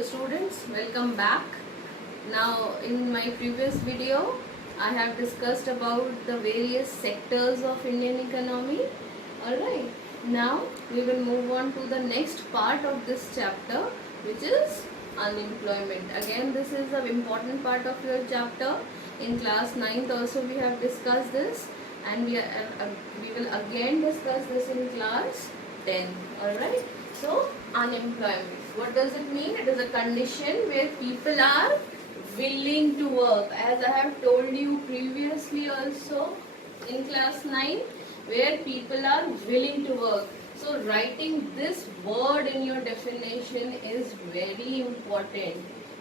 Hello students, welcome back. Now in my previous video I have discussed about the various sectors of Indian economy. Alright, now we will move on to the next part of this chapter, which is unemployment. Again, this is an important part of your chapter. In class 9th also we have discussed this, and we will again discuss this in class 10th. Alright, so unemployment, what does it mean? It is a condition where people are willing to work, as I have told you previously also in class 9, where people are willing to work. So writing this word in your definition is very important.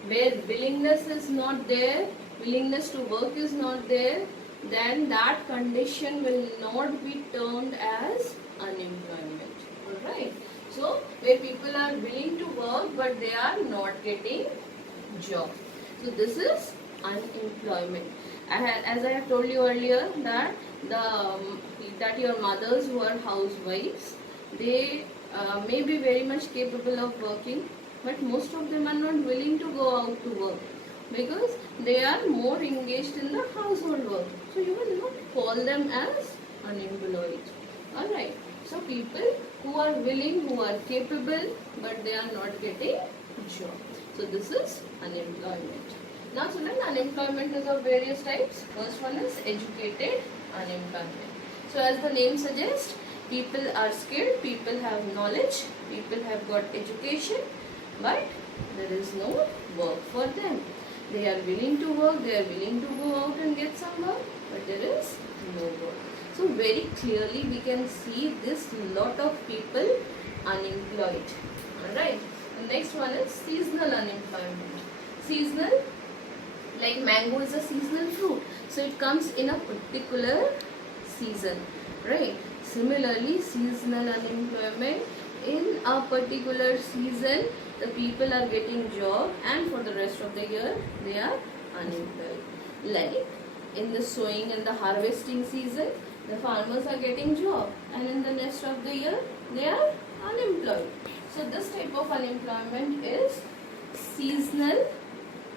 Where willingness is not there, willingness to work is not there, then that condition will not be termed as unemployment. Alright. So where people are willing to work but they are not getting job. So this is unemployment. As I have told you earlier, that your mothers who are housewives, they may be very much capable of working, but most of them are not willing to go out to work because they are more engaged in the household work. So you will not call them as unemployed. Alright. So people who are willing, who are capable, but they are not getting job. So this is unemployment. Now children, unemployment is of various types. First one is educated unemployment. So as the name suggests, people are skilled, people have knowledge, people have got education, but there is no work for them. They are willing to work, they are willing to go out and get some work, but there is no work. So very clearly we can see this lot of people unemployed. Alright. The next one is seasonal unemployment. Seasonal, like mango is a seasonal fruit, so it comes in a particular season, right? Similarly, seasonal unemployment, in a particular season the people are getting job, and for the rest of the year they are unemployed. Like in the sowing and the harvesting season, the farmers are getting job, and in the rest of the year they are unemployed. So this type of unemployment is seasonal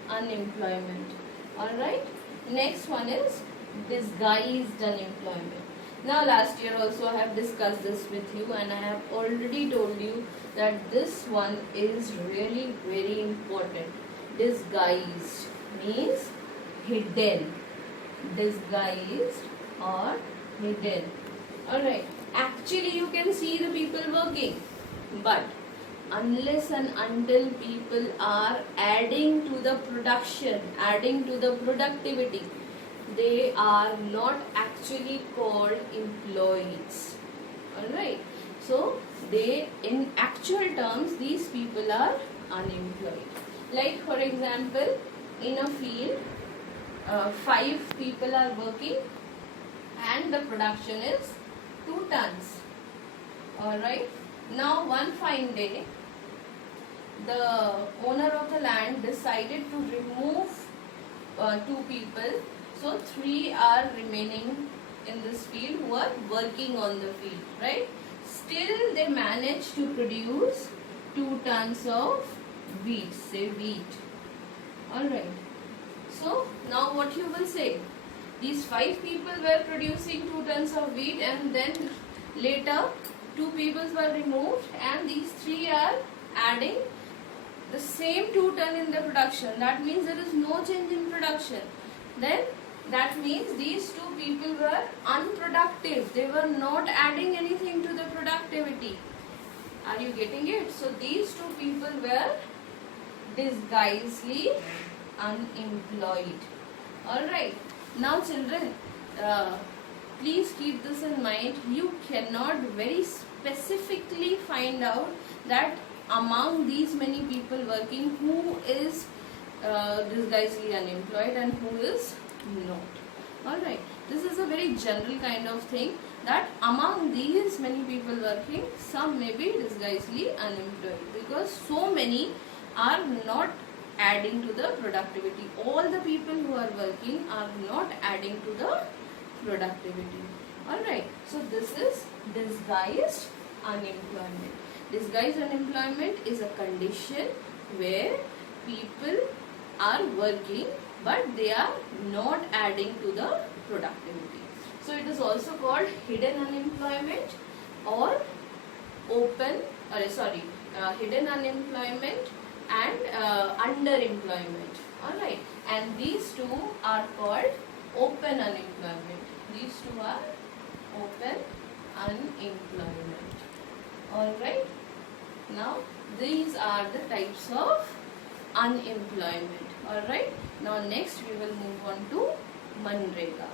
unemployment. Alright. Next one is disguised unemployment. Now last year also I have discussed this with you, and I have already told you that this one is really very important. Disguised means hidden. Disguised or hidden. Alright. Actually you can see the people working, but unless and until people are adding to the production, adding to the productivity, they are not actually called employees. Alright. So they, in actual terms, these people are unemployed. Like for example, in a field, 5 people are working and the production is 2 tons. Alright. Now one fine day, the owner of the land decided to remove 2 people. So 3 are remaining in this field who are working on the field, right? Still they managed to produce 2 tons of wheat, say wheat. Alright. So now what you will say? These 5 people were producing 2 tons of wheat, and then later 2 people were removed, and these 3 are adding the same 2 ton in the production. That means there is no change in production. Then that means these 2 people were unproductive. They were not adding anything to the productivity. Are you getting it? So these 2 people were disguisedly unemployed. Alright. Now children, please keep this in mind. You cannot very specifically find out that among these many people working, who is disguisedly unemployed and who is not. Alright. This is a very general kind of thing, that among these many people working, some may be disguisedly unemployed, because so many are not adding to the productivity. All the people who are working are not adding to the productivity. Alright. So this is disguised unemployment. Disguised unemployment is a condition where people are working but they are not adding to the productivity. So it is also called hidden unemployment or hidden unemployment and underemployment. Alright, and these two are called open unemployment. These two are open unemployment. Alright, now these are the types of unemployment. Alright, now next we will move on to Manrega.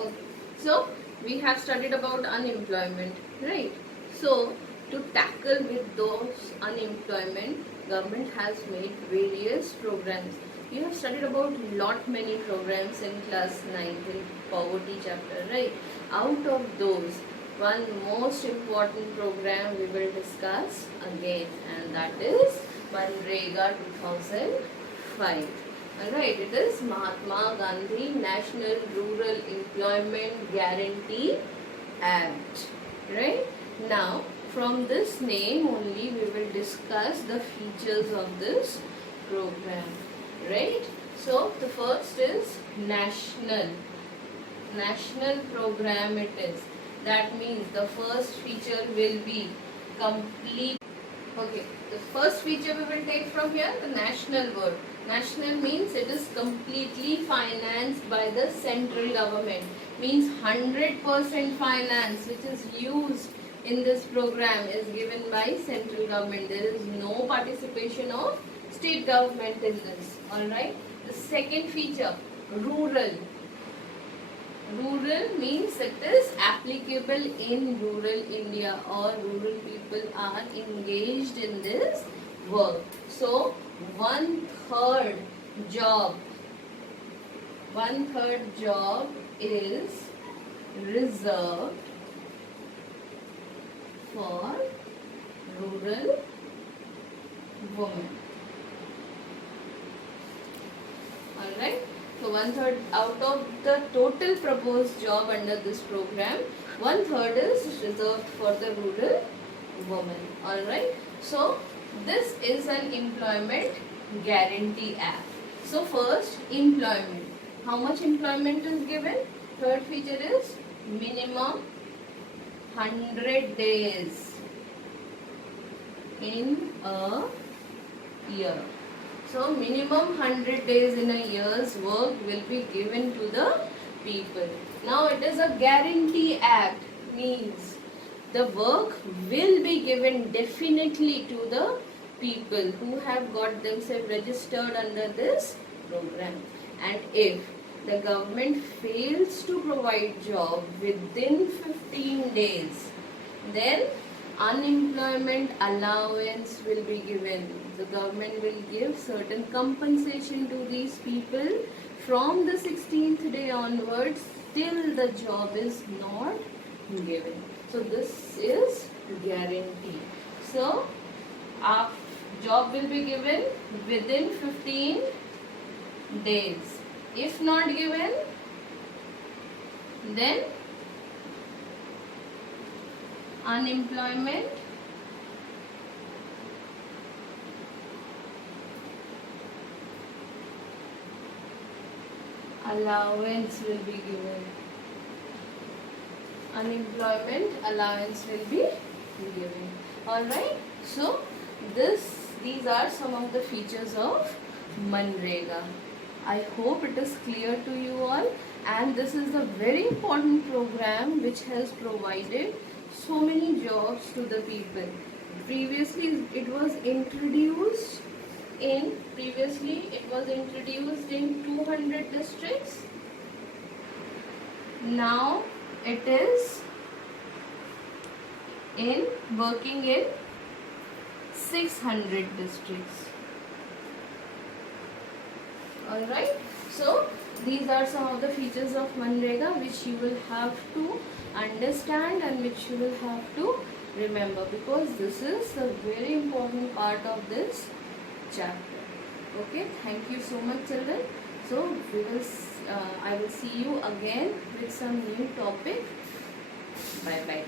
Okay, so we have studied about unemployment, right? So to tackle with those unemployment, government has made various programs. You have studied about many programs in class 9th in poverty chapter, right? Out of those, one most important program we will discuss again, and that is Manrega 2005. Alright, it is Mahatma Gandhi National Rural Employment Guarantee Act. Right? Now, from this name only we will discuss the features of this program. Right? So, the first is national program it is. That means the first feature will be complete. Okay, the first feature we will take from here, the national word. National means it is completely financed by the central government. Means 100% finance which is used in this program is given by central government. There is no participation of state government in this. Alright. The second feature, rural. Rural means it is applicable in rural India or rural people are engaged in this work. So, 1/3 job is reserved for rural women. Alright. So 1/3 out of the total proposed job under this program, 1/3 is reserved for the rural women. Alright. So this is an employment guarantee act. So first, employment. How much employment is given? Third feature is minimum 100 days in a year. So minimum 100 days in a year's work will be given to the people. Now it is a guarantee act, means the work will be given definitely to the people who have got themselves registered under this program. And if the government fails to provide job within 15 days, then unemployment allowance will be given. The government will give certain compensation to these people from the 16th day onwards till the job is not given. So this is guarantee. So job will be given within 15 days. If not given, then unemployment allowance will be given. Unemployment allowance will be given. Alright, so these are some of the features of Manrega. I hope it is clear to you all, and this is a very important program which has provided so many jobs to the people. Previously it was introduced in 200 districts. Now it is working in 600 districts. Alright, so these are some of the features of Manrega which you will have to understand and which you will have to remember, because this is a very important part of this chapter. Okay, thank you so much, children. So I will see you again with some new topic. Bye bye.